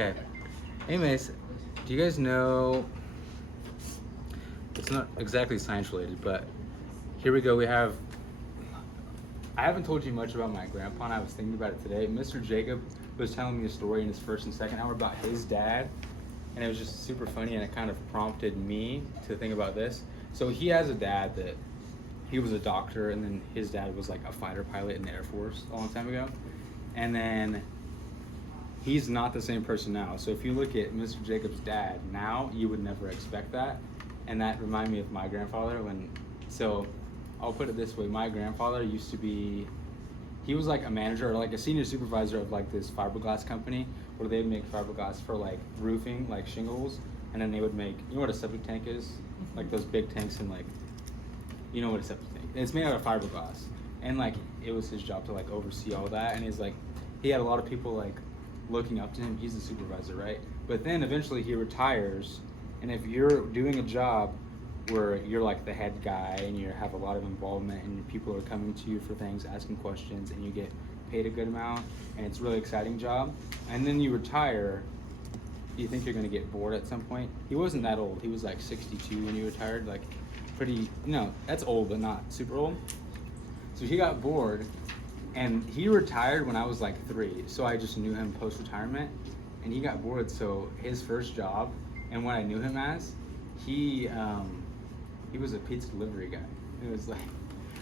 Okay. Anyways, do you guys know? It's not exactly science related, but here we go. I haven't told you much about my grandpa, and I was thinking about it today. Mr. Jacob was telling me a story in his first and second hour about his dad, and it was just super funny, and it kind of prompted me to think about this. So he has a dad that he was a doctor, and then his dad was like a fighter pilot in the Air Force a long time ago, and then he's not the same person now. So if you look at Mr. Jacob's dad now, you would never expect that, and that reminded me of my grandfather so I'll put it this way. My grandfather used to be, he was like a manager or like a senior supervisor of like this fiberglass company where they'd make fiberglass for like roofing, like shingles. And then they would make, you know what a septic tank is? Like those big tanks and like, you know what a septic tank is. It's made out of fiberglass. And like, it was his job to like oversee all that. And he's like, he had a lot of people like looking up to him. He's the supervisor, right? But then eventually he retires. And if you're doing a job where you're like the head guy and you have a lot of involvement and people are coming to you for things, asking questions, and you get paid a good amount and it's a really exciting job, and then you retire, you think you're going to get bored at some point. He wasn't that old. He was like 62 when he retired, like pretty, that's old but not super old. So he got bored and he retired when I was like 3, so I just knew him post-retirement, and he got bored. So his first job, and what I knew him as, he was a pizza delivery guy. It was like,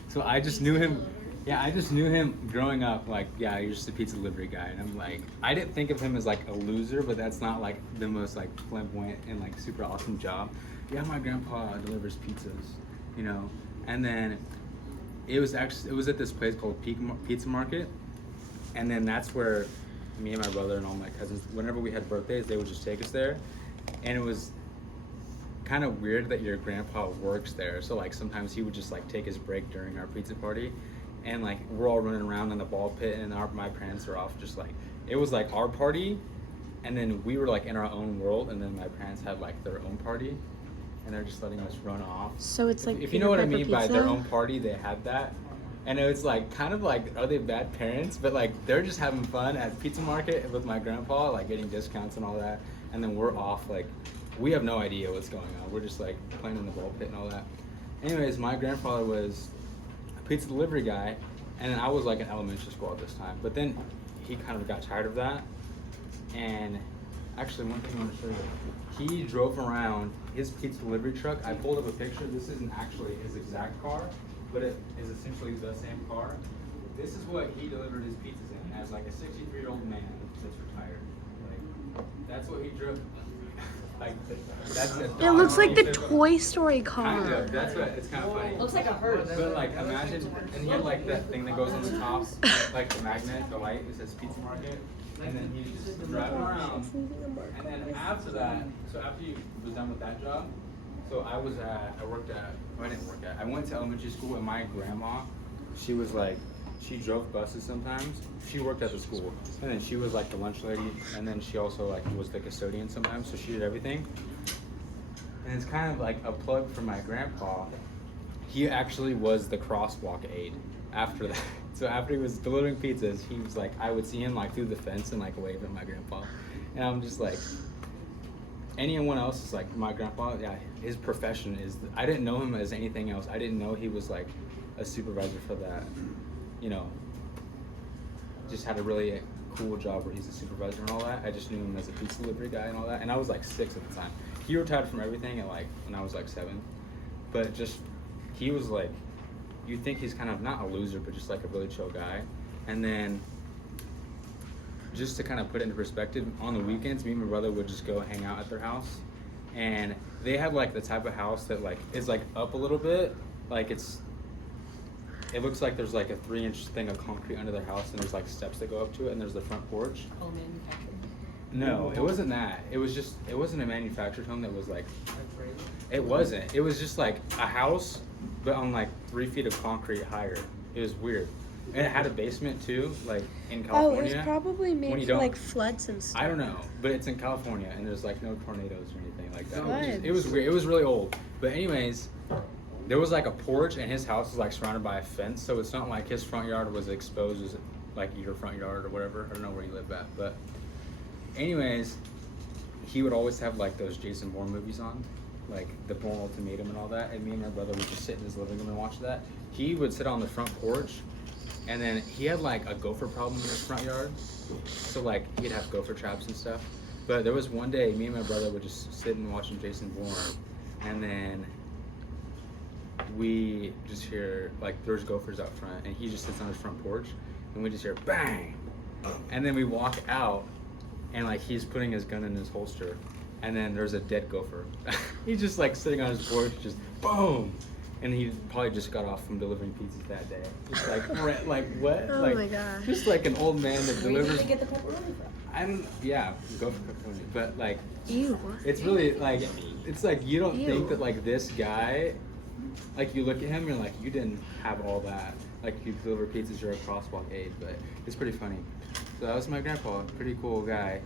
so I just knew him. Yeah, I just knew him growing up. Like, yeah, you're just a pizza delivery guy, and I'm like, I didn't think of him as like a loser, but that's not like the most like flamboyant and like super awesome job. Yeah, my grandpa delivers pizzas, And then it was at this place called Pizza Market, and then that's where me and my brother and all my cousins, whenever we had birthdays, they would just take us there, and it was kind of weird that your grandpa works there. So like sometimes he would just like take his break during our pizza party, and like we're all running around in the ball pit, and my parents are off just like, it was like our party, and then we were like in our own world, and then my parents had like their own party, and they're just letting us run off. So it's like, if you know what I mean by their own party, they had that. And it was like kind of like, are they bad parents? But like they're just having fun at Pizza Market with my grandpa, like getting discounts and all that, and then we're off like, we have no idea what's going on. We're just like playing in the ball pit and all that. Anyways, my grandfather was a pizza delivery guy, and I was like in elementary school at this time. But then he kind of got tired of that. And actually, one thing I want to show you, he drove around his pizza delivery truck. I pulled up a picture. This isn't actually his exact car, but it is essentially the same car. This is what he delivered his pizzas in as like a 63-year-old man that's retired. Like, that's what he drove. Like, it looks like the Toy Story car. Kind of. That's what. It's kind of funny. Looks like a hearse. But like, imagine, and he had like that thing that goes on the top, like the magnet, the light. It says Pizza Market, and then he just driving around. And then after that, so after you was done with that job, so I went to elementary school, and my grandma, she was like, she drove buses sometimes. She worked at the school, and then she was like the lunch lady, and then she also like was the custodian sometimes, so she did everything. And it's kind of like a plug for my grandpa. He actually was the crosswalk aide after that. So after he was delivering pizzas, he was like, I would see him like through the fence and like wave at my grandpa, and I'm just like, anyone else is like, my grandpa, yeah, his profession is, I didn't know him as anything else. I didn't know he was like a supervisor for that. Just had a really cool job where he's a supervisor and all that. I just knew him as a pizza delivery guy and all that. And I was like 6 at the time. He retired from everything at like, when I was like 7. But just, he was like, you think he's kind of not a loser, but just like a really chill guy. And then, just to kind of put it into perspective, on the weekends, me and my brother would just go hang out at their house. And they have like the type of house that like, is like up a little bit. Like it looks like there's like a 3-inch thing of concrete under their house, and there's like steps that go up to it, and there's the front porch. Home manufactured. No, it wasn't that. It wasn't a manufactured home that was like, it wasn't. It was just like a house, but on like 3 feet of concrete higher. It was weird. And it had a basement too, like in California. Oh, it was probably made for like floods and stuff. I don't know, but it's in California, and there's like no tornadoes or anything like that. Floods. It was weird. It was really old. But anyways, there was like a porch, and his house was like surrounded by a fence, so it's not like his front yard was exposed as like your front yard or whatever. I don't know where you live at, but anyways, he would always have like those Jason Bourne movies on, like The Bourne Ultimatum and all that. And me and my brother would just sit in his living room and watch that. He would sit on the front porch, and then he had like a gopher problem in his front yard. So like he'd have gopher traps and stuff. But there was one day, me and my brother would just sit and watching Jason Bourne, and then we just hear like there's gophers out front, and he just sits on his front porch, and we just hear bang, and then we walk out, and like he's putting his gun in his holster, and then there's a dead gopher. He's just like sitting on his porch, just boom, and he probably just got off from delivering pizzas that day. Just like what? Oh like, my gosh. Just like an old man that Where delivers. did you get the pepperoni from? Gopher pepperoni, but like Ew. it's really like it's like you don't Ew. think that like this guy, like you look at him, you're like you didn't have all that. Like you deliver pizzas, you're a crosswalk aide, but it's pretty funny. So that was my grandpa, pretty cool guy.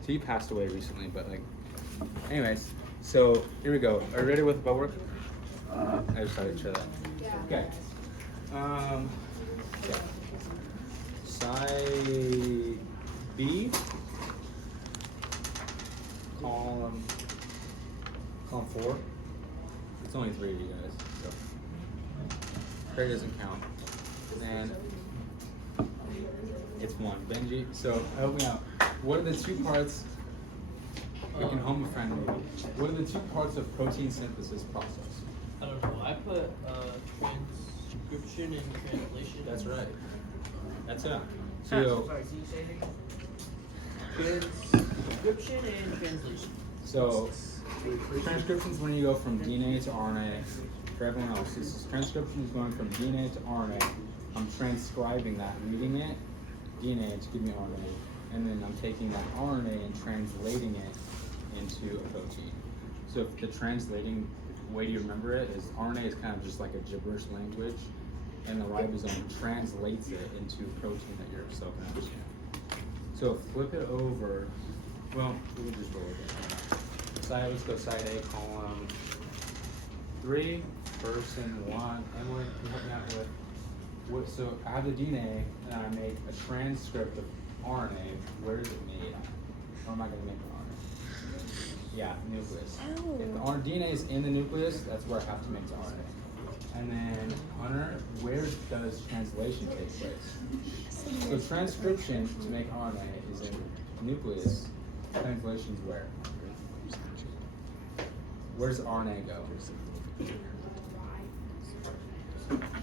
So he passed away recently, but like, anyways. So here we go. Are you ready with the bow work? I just thought I'd show that. Okay. Okay. Side B. Column 4. It's only 3 of you guys, so Craig doesn't count. And it's 1. Benji, so help me out. What are the 2 parts? We can home a friend maybe. What are the 2 parts of protein synthesis process? I don't know. I put transcription and translation. That's right. That's it. Sorry, So, can you say it again? Transcription and translation. so transcription is when you go from DNA to RNA. For everyone else, transcription is going from DNA to RNA. I'm transcribing that, reading it, DNA to give me RNA, and then I'm taking that RNA and translating it into a protein. So if the translating way to remember it is RNA is kind of just like a gibberish language, and the ribosome translates it into protein that your cell can understand. So flip it over. Well, we can just roll it. Let's go side A, column 3, person 1. Emily, can you help me out with what? So I have the DNA, and I make a transcript of RNA. Where is it made? Or am I going to make an RNA? Yeah, nucleus. Ow. If the DNA is in the nucleus, that's where I have to make the RNA. And then, Hunter, where does translation take place? So transcription to make RNA is in nucleus. Translation's where? Where does RNA go?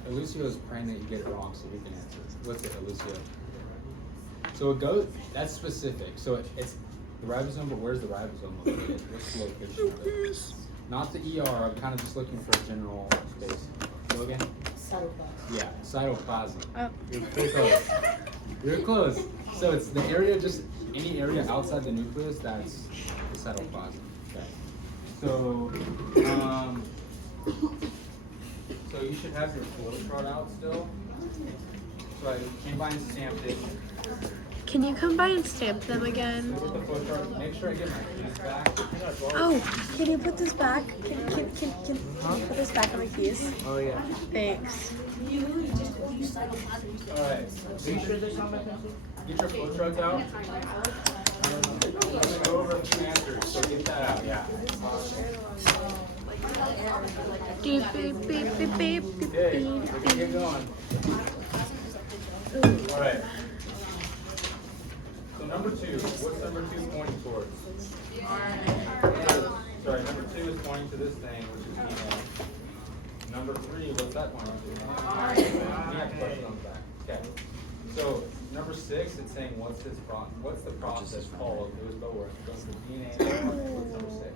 Elucio is praying that you get it wrong so we can answer. What's it, Elucio? So it goes, that's specific. So it's the ribosome, but where's the ribosome located? What's the location of it? Not the ER, I'm kind of just looking for a general space. Go again? Cytoplasm. Yeah, cytoplasm. Oh. You're pretty close. You're close. So it's the area, just any area outside the nucleus, that's the cytoplasm. Okay. So, so you should have your flow chart out still. So I came by and stamped it. Can you come by and stamp them again? With the flow chart, make sure I get my keys back. Oh, can you put this back? Can you put this back on my keys? Oh yeah. Thanks. All right. So you should just get your flow charts out. I'm gonna go over the answers. So get that out. Yeah. Beep, beep, beep, beep, beep, beep, Okay. beep, We can get going. All right. So number 2, what's number 2 pointing towards? Sorry, number 2 is pointing to this thing, which is DNA. Number 3, what's that pointing to? Yeah, question on the back. Okay. So number 6, it's saying what's the process called? It was Bower. It goes from DNA to RNA. What's number 6?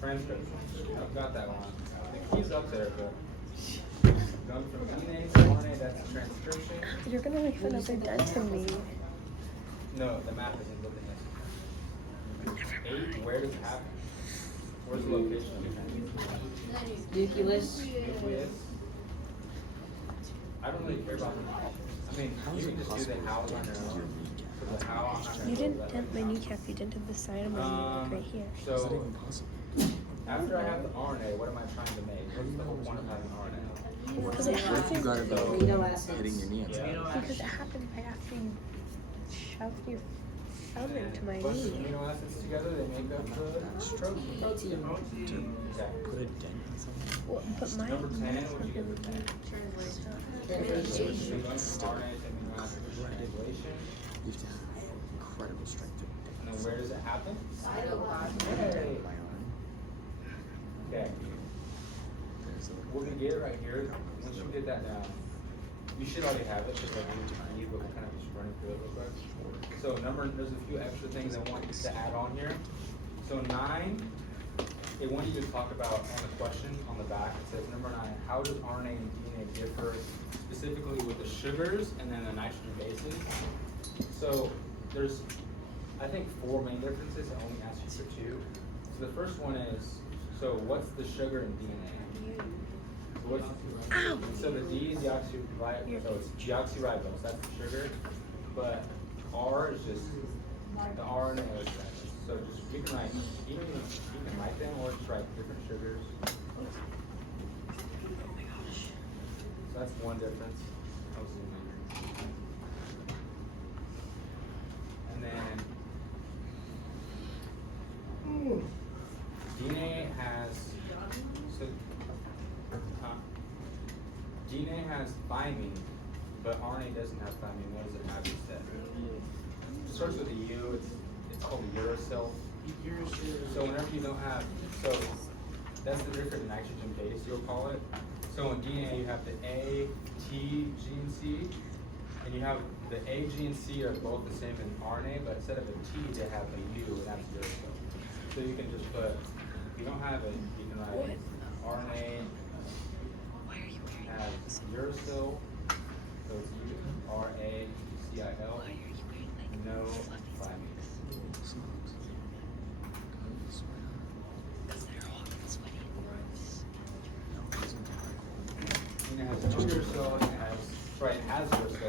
Transcription. I've got that one. The key's up there, but going from DNA to RNA, that's transcription. You're gonna make another dent in me. No, the map isn't looking at it. 8, where does it happen? Where's the location of the Nucleus. nucleus? I don't really care about the how. I mean, you can just do the hows on your own. So the how, I'm not gonna You go didn't over dent my kneecap. You dented the side of my knee, like right here. So, after I have the RNA, what am I trying to make? What's the whole point of having RNA? Because it happened. Amino acids. hitting your knee. Because it happened right after you shoved your coming to my bunch of knee. amino acids together, they make up the Protein. yeah. Put a dent in something. Well, but my Number 10, knee's what'd you get for 10? Translation. A bunch of RNA to amino acid translation. You have to have incredible strength. And then where does it happen? Cytoplasm. Hey. My arm. Okay. There's a We're gonna get it right here. Once you get that down, you should already have it, but I need, but we'll kind of just running through it real quick. So there's a few extra things I want you to add on here. So 9, they want you to talk about on the question on the back. It says number 9, how does RNA and DNA differ specifically with the sugars and then the nitrogen bases? So there's, I think, 4 main differences. I only asked you for 2. So the first one is, so what's the sugar in DNA? So what's, so the D is deoxyribose, so it's deoxyribose, that's the sugar. But R is just the RNA. So just, you can write, you can write them or just write different sugars. So that's one difference. I'll zoom in. And then DNA has, so, DNA has thymine, but RNA doesn't have thymine. What does it have instead? It starts with a U. It's called a uracil. So whenever you don't have, so that's the different nitrogen base, you'll call it. So in DNA you have the A, T, G, and C, and you have the A, G, and C are both the same in RNA, but instead of a T they have a U, and that's uracil. So you can just put, if you don't have it, you can write RNA has uracil, so it's U-R-A-C-I-L, no thymine. And it has no uracil, and it has uracil.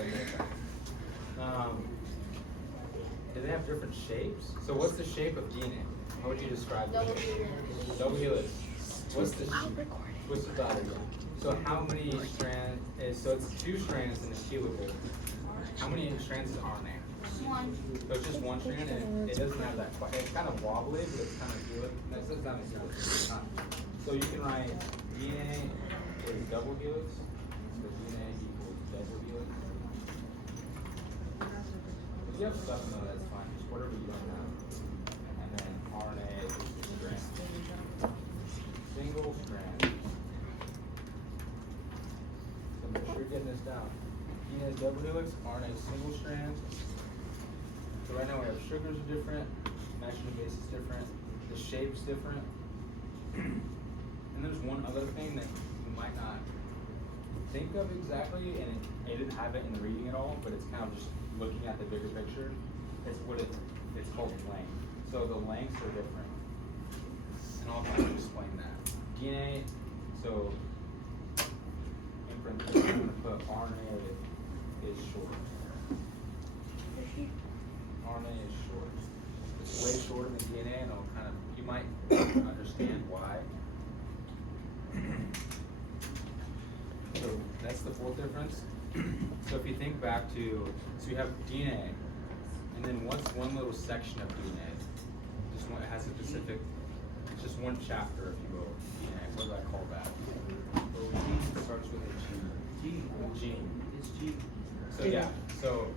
Do they have different shapes? So what's the shape of DNA? How would you describe the shape? Double helix. What's the dotted line? So how many strands is, so it's 2 strands in a helical. How many strands is RNA? One. So it's just 1 strand, and it doesn't have that quite, it's kind of wobbly, but it's kind of helix. That's not a helix, it's not. So you can write DNA is double helix, so DNA equals double helix. If you have stuff in there, that's fine, just whatever you don't have. And then RNA is strand. Single strand. So make sure you're getting this down. DNA is double helix, RNA is single strand. So right now we have sugars are different, nitrogen base is different, the shape's different. And there's one other thing that you might not think of exactly, and it didn't have it in the reading at all, but it's kind of just looking at the bigger picture. It's it's called length. So the lengths are different. And I'll kind of explain that. DNA, so in parentheses, I'm going to put RNA is short. RNA is short. It's way shorter than DNA, and it'll kind of, you might understand why. So that's the 4th difference. So if you think back to, so you have DNA, and then what's one little section of DNA? Just one, it has a specific, it's just one chapter, if you will, DNA. What do I call that? It starts with a G. Gene. It's G. So yeah, so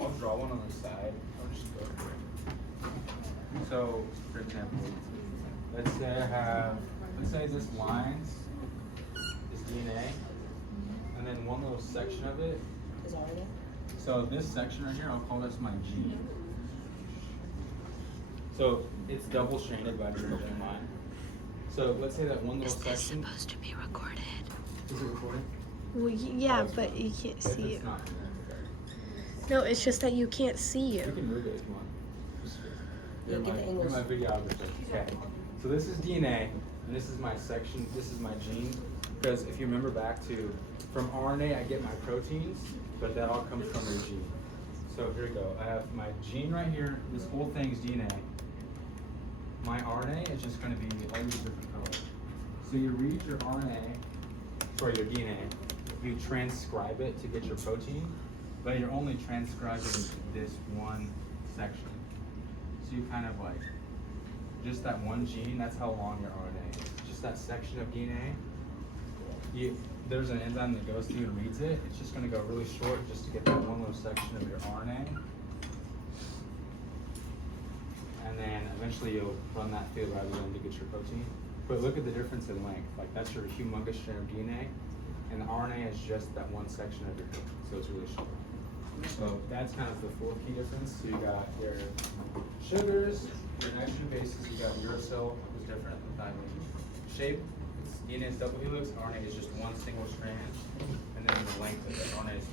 I'll draw one on the side. I'll just go for it. So, for example, let's say this line is DNA, and then one little section of it. Is RNA? So this section right here, I'll call this my gene. So it's double stranded by the double line. So let's say that one little section. supposed to be recorded? Is it recording? Well, yeah, but you can't If see it's it. not, No, it's just that you can't see you you. can move it if you want. Just- Yeah, get the You're angles. my videographer. Okay. So this is DNA, and this is my section. This is my gene. Because if you remember back to, from RNA I get my proteins, but that all comes from the gene. So here we go. I have my gene right here. This whole thing is DNA. My RNA is just going to be all these different colors. So you read your RNA, sorry, your DNA. You transcribe it to get your protein, but you're only transcribing this one section. So you kind of like, just that one gene, that's how long your RNA is. Just that section of DNA, there's an enzyme that goes through and reads it. It's just gonna go really short just to get that one little section of your RNA. And then eventually you'll run that through the ribosome to get your protein. But look at the difference in length. Like that's your humongous strand of DNA, and the RNA is just that one section of your protein, so it's really short. So that's kind of the fourth key difference. So you got your sugars, your nitrogen bases, you got uracil, was different at the time. Shape, it's DNA is double helix, RNA is just one single strand, and then the length of the RNA is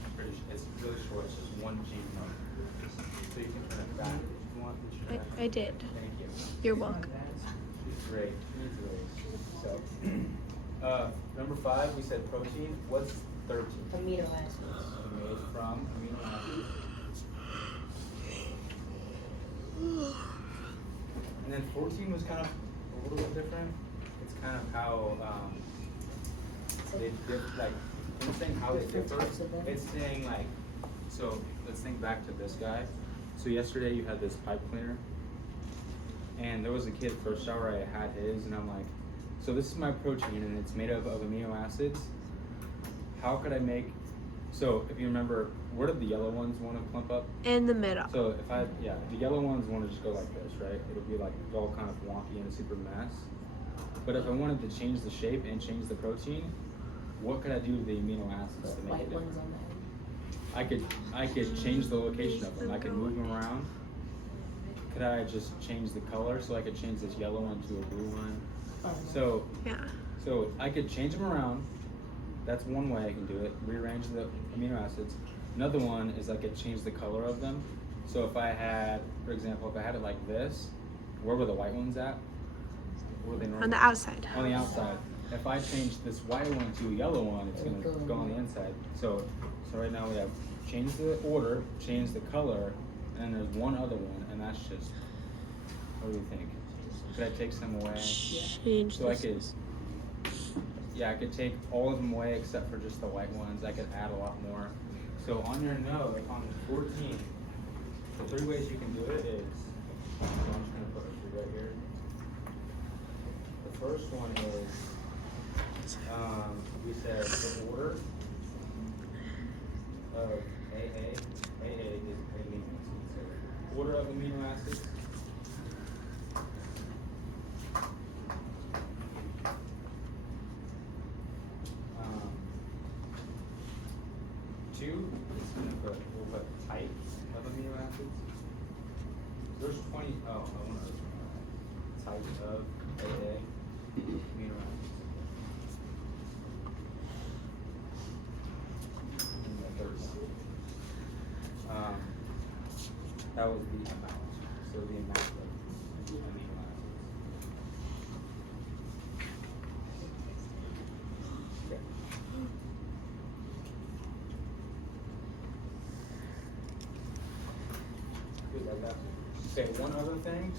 it's really short, it's just one gene number. So you can turn it back if you want. I did. Thank you. You're welcome. Great. So, number 5, we said protein. What's 13? Amino acids. Made from amino acids. And then 14 was kind of a little bit different. It's kind of how they differ, like, instead of how they differ, it's saying like, so let's think back to this guy. So yesterday you had this pipe cleaner, and there was a kid first shower I had his, and I'm like, so this is my protein, and it's made up of amino acids. How could I make? So if you remember, where did the yellow ones want to clump up? In the middle. So if the yellow ones want to just go like this, right? It'll be like all kind of wonky and a super mess. But if I wanted to change the shape and change the protein, what could I do to the amino acids to make White it ones different? on that. I could change the location of them. I could move them around. Could I just change the color so I could change this yellow one to a blue one? So Yeah. so I could change them around. That's one way I can do it. Rearrange the amino acids. Another one is I could change the color of them. So if I had, for example, if I had it like this, where were the white ones at? Where were they normally? On the outside. On the outside. If I change this white one to a yellow one, it's gonna go on the inside. So right now we have change the order, change the color, and then there's one other one, and that's just, what do you think? Could I take some away? Change So I this. could, I could take all of them away except for just the white ones. I could add a lot more. So on your note, like on 14, the 3 ways you can do it is, so I'm just gonna put a few right here. The first one is, we said the order of AA is amino acids. So order of amino acids. Two, we'll put type of amino acids. There's 20, I want to type of AA amino acids. And the third one. That was the amount. So the amount of amino acids. Okay. Good, like that. Okay, one other thing.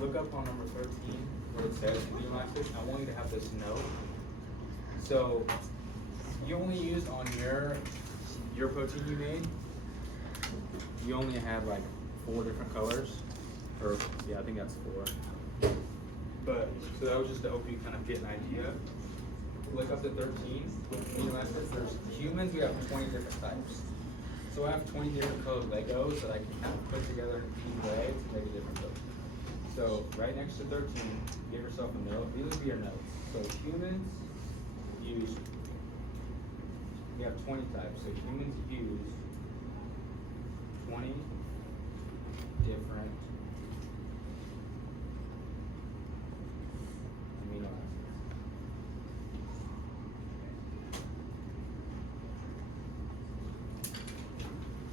Look up on number 13 where it says amino acids. I want you to have this note. So you only used on your protein you made. You only had like 4 different colors, or yeah, I think that's 4. But so that was just to help you kind of get an idea. Look up to 13 amino acids. There's humans. We have 20 different types. So I have 20 different colored Legos that I can kind of put together in a key way to make a different protein. So right next to 13, give yourself a note. These would be your notes. So humans use. We have 20 types. So humans use 20 different amino acids.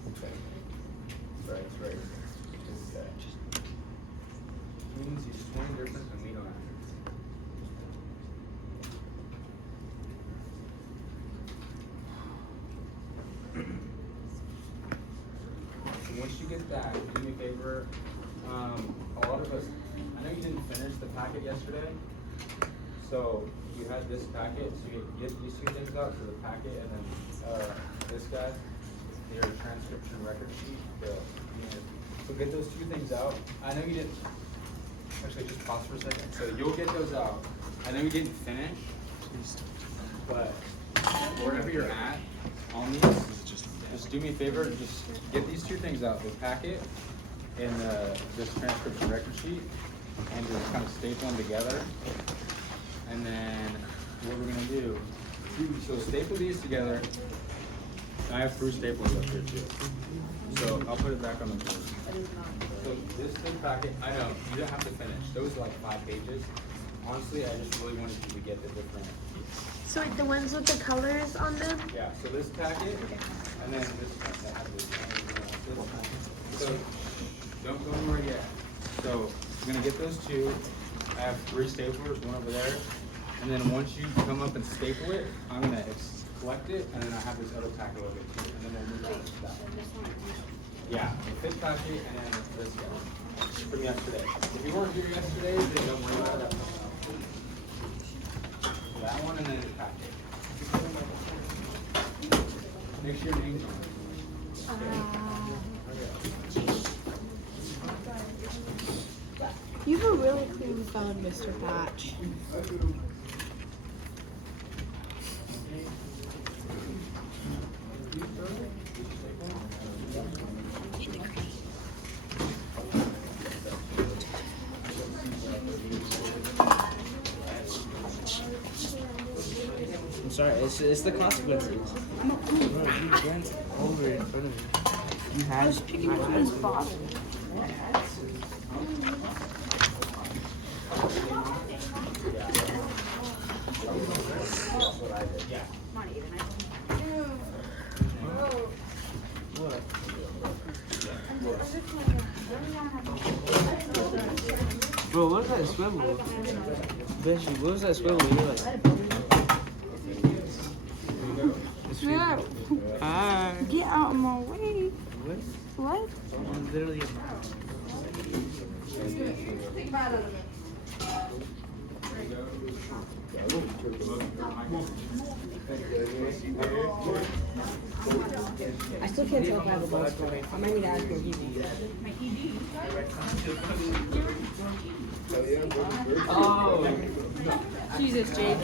Okay. Right. Just humans use 20 different amino acids. Once you get that, do me a favor. A lot of us, I know you didn't finish the packet yesterday. So you had this packet, so you get these 2 things out, so the packet and then this guy, your transcription record sheet, So get those two things out. I know you didn't. Actually, just pause for a second. So you'll get those out. I know you didn't finish, but wherever you're at on these, just do me a favor. Just get these two things out: the packet and this transcription record sheet, and just kind of staple them together. And then what we're gonna do? So staple these together. I have 3 staples up here too. So I'll put it back on the board. So this big packet, I know, you don't have to finish. Those are like 5 pages. Honestly, I just really wanted you to get the different. So the ones with the colors on them? Yeah, so this packet, and then this packet. So don't go anywhere yet. So I'm gonna get those 2. I have 3 staplers, one over there. And then once you come up and staple it, I'm gonna collect it, and then I have this other packet over here too. And then we'll move on to that one. Yeah, the 5th packet and then this one from yesterday. If you weren't here yesterday, then don't worry about that. That one and then the packet. Make sure your name's on it. You have a really clean phone, Mr. Patch. I'm sorry, it's the consequences. You bent over in front of me. You had. I was picking up his bottle. Bro, what is that swivel? Bessie, what was that swivel? You're like. Yeah. Hi. Get out of my way. What? What? I'm literally a I still can't tell if I have a ball score. I might need to ask for a Oh. Jesus, Jake.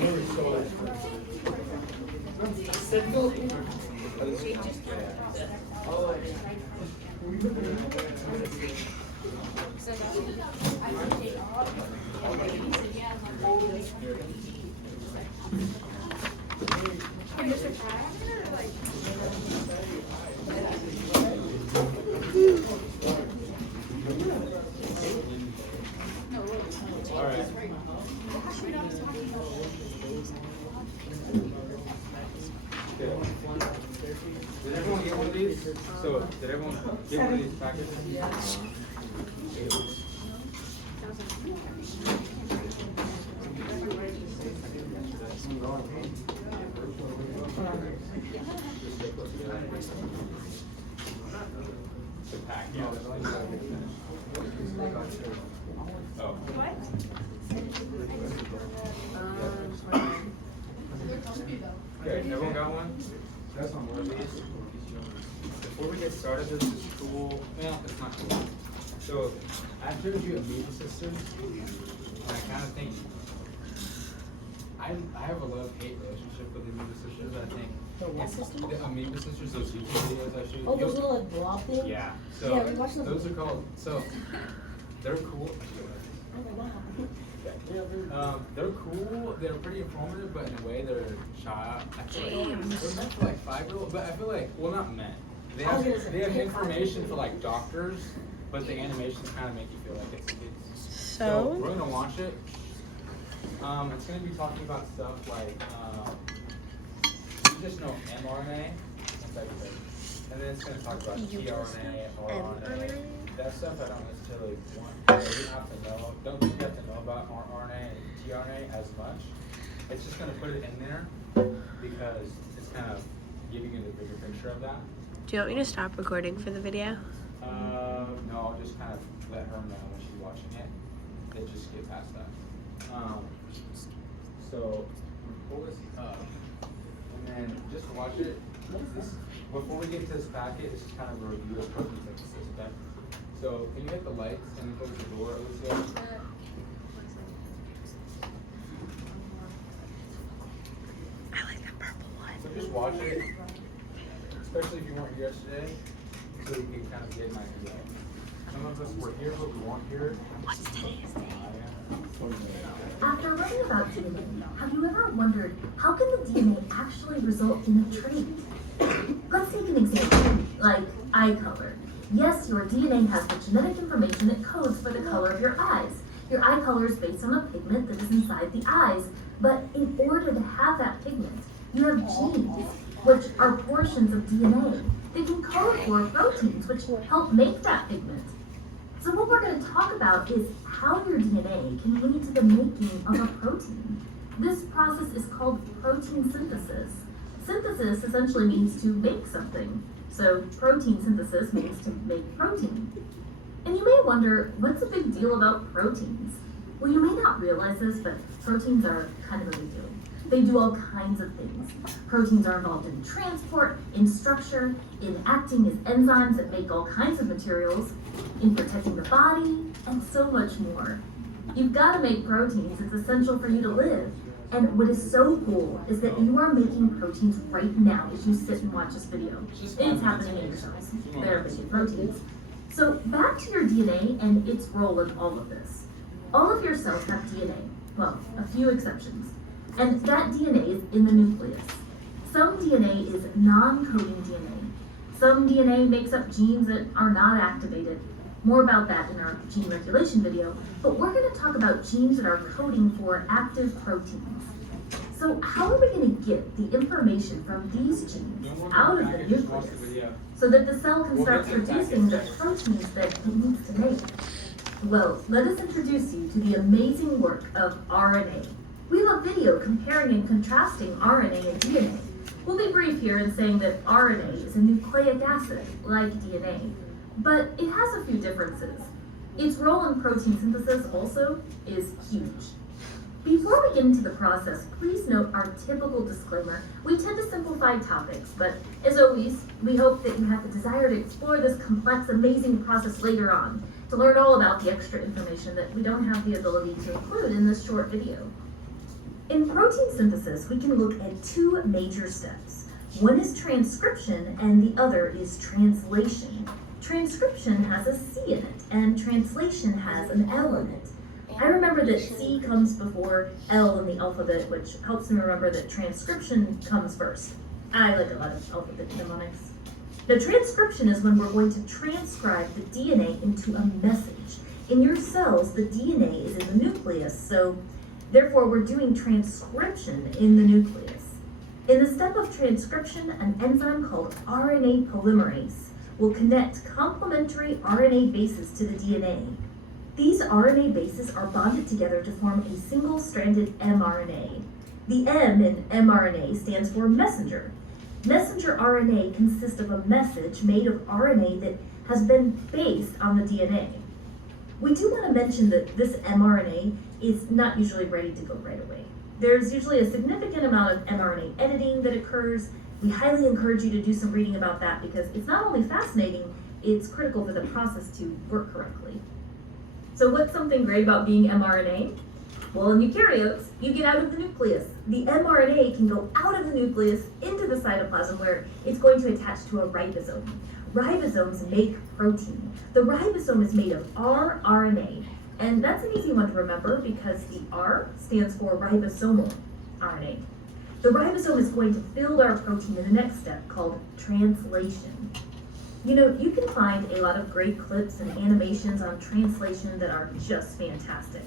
All right. Did everyone get one of these? So, did everyone get one of these packages? The pack, yeah. Oh. Okay, everyone got one? That's on one of these. Before we get started, this is cool. Well, it's not cool. So, I showed you Amoeba Sisters, and I kind of think I have a love-hate relationship with Amoeba Sisters. I think The what sisters? the Amoeba Sisters, those YouTube videos I showed you. Oh, those little like blob things? Yeah. So Yeah, we watched those. those are called. So they're cool. Oh, wow. They're cool. They're pretty informative, but in a way they're child. I feel like they're meant for like 5-year-olds, but I feel like not meant. They have information for like doctors, but the animations kind of make you feel like it's kids. So we're gonna launch it. It's gonna be talking about stuff like you just know mRNA, and then it's gonna talk about tRNA, RNA. That stuff I don't necessarily want. You have to know. Don't think you have to know about RNA and tRNA as much. It's just gonna put it in there because it's kind of giving you the bigger picture of that. Do you want me to stop recording for the video? No, I'll just kind of let her know when she's watching it. They just get past that. So pull this up, and then just watch it. Before we get to this packet, this is kind of a review of protein synthesis, okay? So So can you hit the lights and close the door, Alicia? I like that purple one. So just watch it, especially if you weren't here yesterday, so you can kind of get an idea. Some of us were here, but we weren't here. What's today's date? After learning about DNA, have you ever wondered how can the DNA actually result in a trait? Let's take an example, like eye color. Yes, your DNA has the genetic information it codes for the color of your eyes. Your eye color is based on a pigment that is inside the eyes, but in order to have that pigment, you have genes, which are portions of DNA. They can code for proteins, which help make that pigment. So what we're going to talk about is how your DNA can lead to the making of a protein. This process is called protein synthesis. Synthesis essentially means to make something. So protein synthesis means to make protein. And you may wonder, what's the big deal about proteins? Well, you may not realize this, but proteins are kind of a big deal. They do all kinds of things. Proteins are involved in transport, in structure, in acting as enzymes that make all kinds of materials, in protecting the body, and so much more. You've got to make proteins. It's essential for you to live. And what is so cool is that you are making proteins right now as you sit and watch this video. It's happening in your cells. They're making proteins. So back to your DNA and its role in all of this. All of your cells have DNA. Well, a few exceptions. And that DNA is in the nucleus. Some DNA is non-coding DNA. Some DNA makes up genes that are not activated. More about that in our gene regulation video, but we're going to talk about genes that are coding for active proteins. So how are we going to get the information from these genes out of the nucleus so that the cell can start producing the proteins that it needs to make? Well, let us introduce you to the amazing work of RNA. We have a video comparing and contrasting RNA and DNA. We'll be brief here in saying that RNA is a nucleic acid, like DNA, but it has a few differences. Its role in protein synthesis also is huge. Before we get into the process, please note our typical disclaimer. We tend to simplify topics, but as always, we hope that you have the desire to explore this complex, amazing process later on, to learn all about the extra information that we don't have the ability to include in this short video. In protein synthesis, we can look at two major steps. One is transcription and the other is translation. Transcription has a C in it and translation has an L in it. I remember that C comes before L in the alphabet, which helps me remember that transcription comes first. I like a lot of alphabet mnemonics. The transcription is when we're going to transcribe the DNA into a message. In your cells, the DNA is in the nucleus, so therefore we're doing transcription in the nucleus. In the step of transcription, an enzyme called RNA polymerase will connect complementary RNA bases to the DNA. These RNA bases are bonded together to form a single-stranded mRNA. The M in mRNA stands for messenger. Messenger RNA consists of a message made of RNA that has been based on the DNA. We do want to mention that this mRNA is not usually ready to go right away. There's usually a significant amount of mRNA editing that occurs. We highly encourage you to do some reading about that because it's not only fascinating, it's critical for the process to work correctly. So what's something great about being mRNA? Well, in eukaryotes, you get out of the nucleus. The mRNA can go out of the nucleus into the cytoplasm where it's going to attach to a ribosome. Ribosomes make protein. The ribosome is made of rRNA, and that's an easy one to remember because the R stands for ribosomal RNA. The ribosome is going to build our protein in the next step called translation. You know, you can find a lot of great clips and animations on translation that are just fantastic.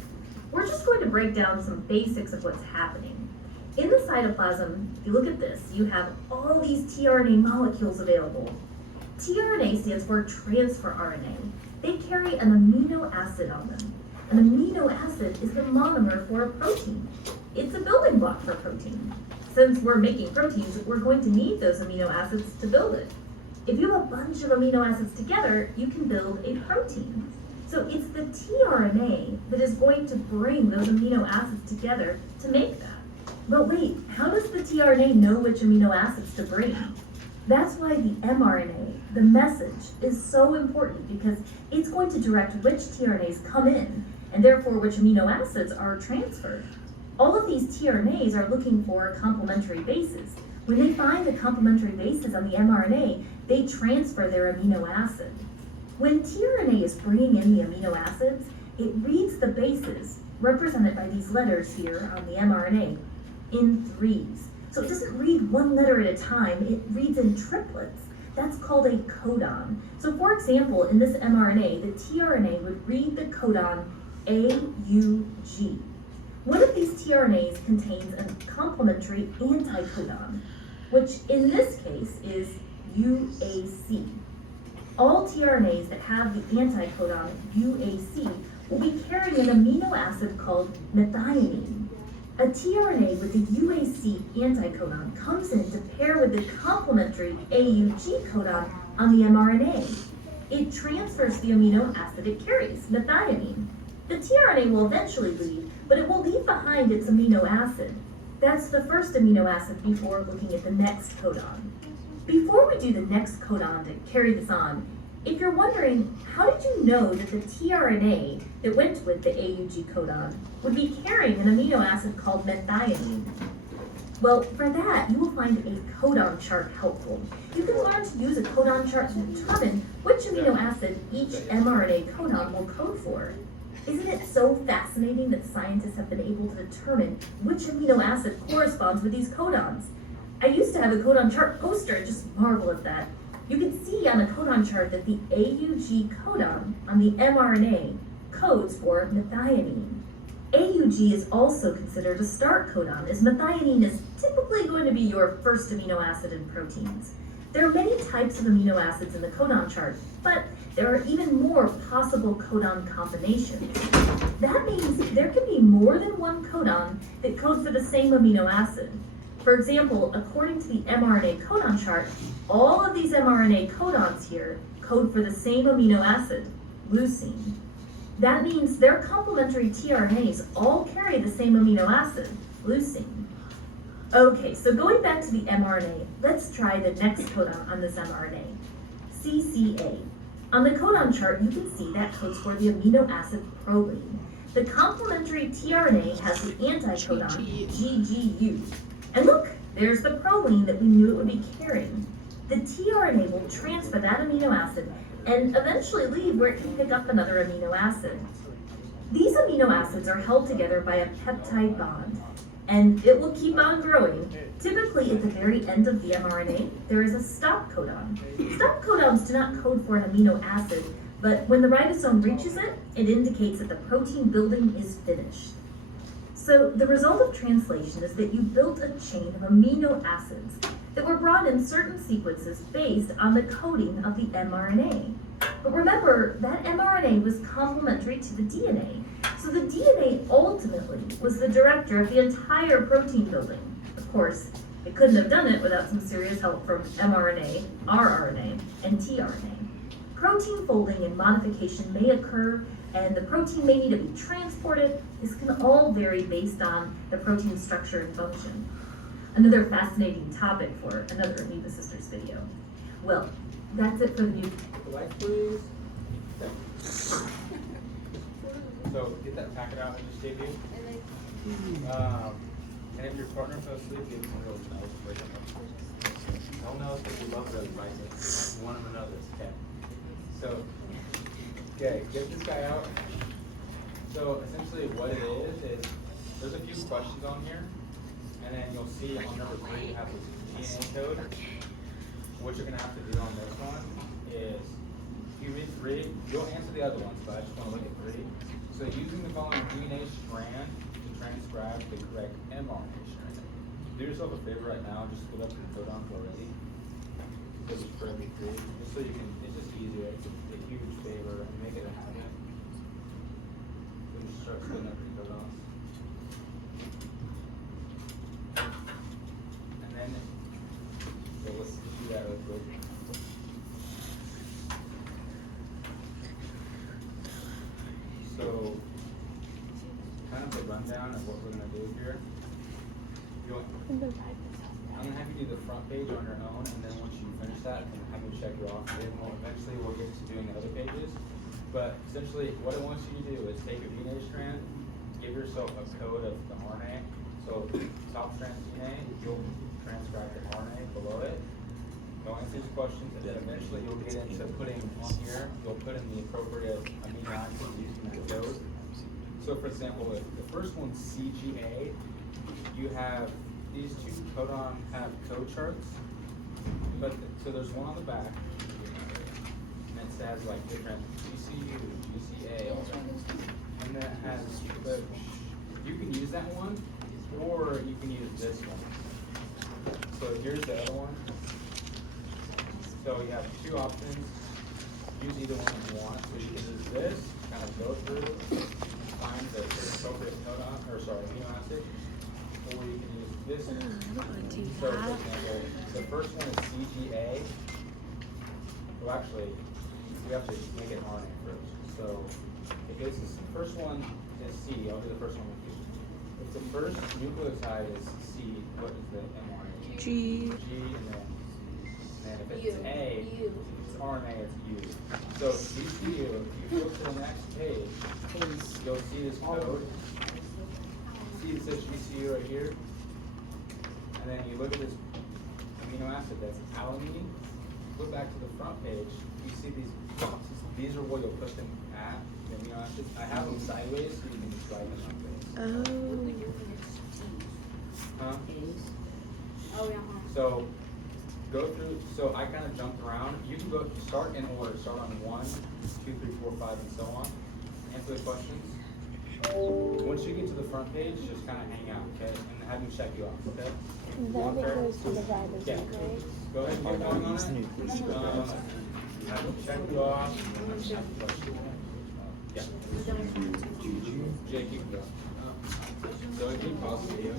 We're just going to break down some basics of what's happening. In the cytoplasm, if you look at this, you have all these tRNA molecules available. tRNA stands for transfer RNA. They carry an amino acid on them. An amino acid is the monomer for a protein. It's a building block for a protein. Since we're making proteins, we're going to need those amino acids to build it. If you have a bunch of amino acids together, you can build a protein. So it's the tRNA that is going to bring those amino acids together to make that. But wait, how does the tRNA know which amino acids to bring? That's why the mRNA, the message, is so important because it's going to direct which tRNAs come in and therefore which amino acids are transferred. All of these tRNAs are looking for complementary bases. When they find the complementary bases on the mRNA, they transfer their amino acid. When tRNA is bringing in the amino acids, it reads the bases, represented by these letters here on the mRNA, in threes. So it doesn't read one letter at a time, it reads in triplets. That's called a codon. So for example, in this mRNA, the tRNA would read the codon AUG. One of these tRNAs contains a complementary anticodon, which in this case is UAC. All tRNAs that have the anticodon UAC will be carrying an amino acid called methionine. A tRNA with the UAC anticodon comes in to pair with the complementary AUG codon on the mRNA. It transfers the amino acid it carries, methionine. The tRNA will eventually leave, but it will leave behind its amino acid. That's the first amino acid before looking at the next codon. Before we do the next codon to carry this on, if you're wondering, how did you know that the tRNA that went with the AUG codon would be carrying an amino acid called methionine? Well, for that, you will find a codon chart helpful. You can learn to use a codon chart to determine which amino acid each mRNA codon will code for. Isn't it so fascinating that scientists have been able to determine which amino acid corresponds with these codons? I used to have a codon chart poster and just marvel at that. You can see on the codon chart that the AUG codon on the mRNA codes for methionine. AUG is also considered a start codon, as methionine is typically going to be your first amino acid in proteins. There are many types of amino acids in the codon chart, but there are even more possible codon combinations. That means there can be more than one codon that code for the same amino acid. For example, according to the mRNA codon chart, all of these mRNA codons here code for the same amino acid, leucine. That means their complementary tRNAs all carry the same amino acid, leucine. Okay, so going back to the mRNA, let's try the next codon on this mRNA, CCA. On the codon chart, you can see that codes for the amino acid proline. The complementary tRNA has the anticodon GGU. And look, there's the proline that we knew it would be carrying. The tRNA will transfer that amino acid and eventually leave where it can pick up another amino acid. These amino acids are held together by a peptide bond, and it will keep on growing. Typically, at the very end of the mRNA, there is a stop codon. Stop codons do not code for an amino acid, but when the ribosome reaches it, it indicates that the protein building is finished. So the result of translation is that you built a chain of amino acids that were brought in certain sequences based on the coding of the mRNA. But remember, that mRNA was complementary to the DNA. So the DNA ultimately was the director of the entire protein building. Of course, it couldn't have done it without some serious help from mRNA, rRNA, and tRNA. Protein folding and modification may occur, and the protein may need to be transported. This can all vary based on the protein structure and function. Another fascinating topic for another Amoeba Sisters video. Well, that's it for the new. Lights, please. So get that packet out I just gave you. And if your partner fell asleep, give them one of those notes. Wake them up. Don't know if you love those, right? You want them to know this, okay? So, okay, get this guy out. So essentially what it is there's a few questions on here, and then you'll see on number 3 you have this DNA code. What you're gonna have to do on this one is, if you read 3, you'll answer the other ones, but I just wanna look at 3. So using the following DNA strand to transcribe the correct mRNA strand. Do yourself a favor right now, just split up your codons already. Just for every 3, just so you can, it's just easier, it's a huge favor, and make it a habit. So just start splitting up your codons. And then, so let's do that real quick. So, kind of the rundown of what we're gonna do here. You want, I'm gonna have you do the front page on your own, and then once you finish that, I'm gonna have you check you off. Then eventually we'll get to doing the other pages. But essentially, what it wants you to do is take a DNA strand, give yourself a code of the RNA. So top strand DNA, you'll transcribe the RNA below it. You'll answer these questions, and then eventually you'll get into putting on here, you'll put in the appropriate amino acids using that code. So for example, if the first one's CGA, you have these two codon have code charts, but so there's one on the back, and it says like different GCU, GCA, all that. And then it has, but you can use that one, or you can use this one. So here's the other one. So you have two options. Use either one you want. So you can use this, kind of go through, find the appropriate codon, or sorry, amino acid, or you can use this. I don't want to do So for that. example, the first one is CGA. Well, actually, we have to make it RNA first. So if this is the first one is C, I'll do the first one with you. If the first nucleotide is C, what is the mRNA? G. G, and then if it's A, it's RNA, it's U. So GCU, if you go to the next page, you'll see this code. See it says GCU right here? And then you look at this amino acid, that's alanine. Go back to the front page, you see these boxes. These are where you'll put them at, the amino acids. I have them sideways so you can just write them like this. Oh. Huh? Oh, yeah. So go through, so I kind of jumped around. You can go start in order, start on 1, 2, 3, 4, 5, and so on. Answer the questions. Once you get to the front page, just kind of hang out, okay? And have them check you off, okay? Then it goes to the ribosome, Yeah. right? Go ahead and get going on it. Have them check you off. Yeah. Jake, you can go. So if you pause the video.